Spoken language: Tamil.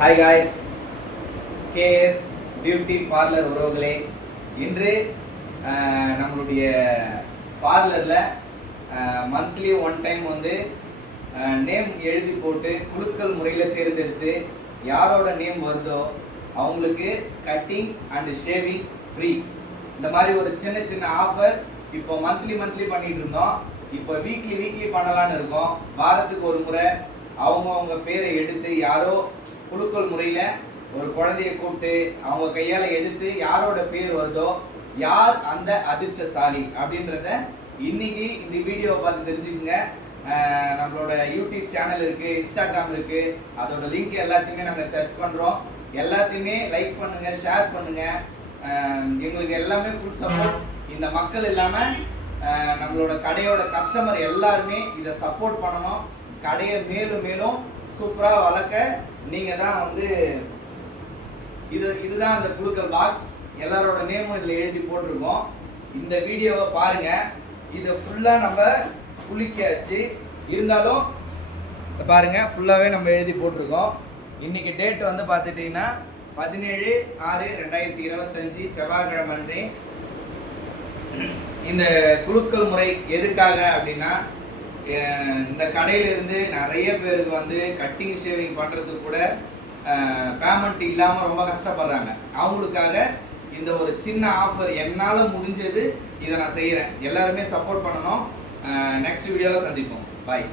Hi guys, KS beauty parlour உறவுகளே. இன்று நம்மளுடைய பார்லரில் மந்த்லி ஒன் டைம் வந்து நேம் எழுதி போட்டு குலுக்கல் முறையில் தேர்ந்தெடுத்து யாரோட நேம் வருதோ அவங்களுக்கு கட்டிங் அண்டு ஷேவிங் ஃப்ரீ. இந்த மாதிரி ஒரு சின்ன சின்ன ஆஃபர் இப்போ மந்த்லி பண்ணிட்டு இருந்தோம். இப்போ வீக்லி பண்ணலான்னு இருக்கோம். வாரத்துக்கு ஒரு முறை அவங்க பேரை எடுத்து யாரோ குலுக்கல் முறையில் ஒரு குழந்தைய கூப்பிட்டு அவங்க கையால் எடுத்து யாரோட பேர் வருதோ யார் அந்த அதிர்ஷ்டசாலி அப்படின்றத இன்னைக்கு இந்த வீடியோவை பார்த்து தெரிஞ்சுக்கோங்க. நம்மளோட யூடியூப் சேனல் இருக்குது, இன்ஸ்டாகிராம் இருக்குது, அதோட லிங்க் எல்லாத்தையுமே நாங்கள் சர்ச் பண்ணுறோம். எல்லாத்தையுமே லைக் பண்ணுங்கள், ஷேர் பண்ணுங்கள். எங்களுக்கு எல்லாமே ஃபுல் சப்போர்ட். இந்த மக்கள் இல்லாமல் நம்மளோட கடையோட கஸ்டமர் எல்லாருமே இதை சப்போர்ட் பண்ணணும். கடையை மேலும் சூப்பராக வளர்க்க நீங்கள் தான் வந்து இதுதான் அந்த குலுக்கல் பாக்ஸ். எல்லாரோட நேமும் இதில் எழுதி போட்டிருக்கோம். இந்த வீடியோவை பாருங்கள். இதை ஃபுல்லாக நம்ம குளிக்காச்சு, இருந்தாலும் பாருங்கள் ஃபுல்லாகவே நம்ம எழுதி போட்டிருக்கோம். இன்றைக்கி டேட் வந்து பார்த்துட்டிங்கன்னா 17/6/2025 செவ்வாய்க்கிழமை அன்று. இந்த குலுக்கல் முறை எதுக்காக அப்படின்னா, இந்த கடையிலிருந்து நிறைய பேருக்கு வந்து கட்டிங் ஷேவிங் பண்ணுறதுக்கு கூட பேமெண்ட் இல்லாமல் ரொம்ப கஷ்டப்படுறாங்க. அவங்களுக்காக இந்த ஒரு சின்ன ஆஃபர் என்னால் முடிஞ்சது இதை நான் செய்கிறேன். எல்லாருமே சப்போர்ட் பண்ணணும். நெக்ஸ்ட் வீடியோவில் சந்திப்போம். பாய்.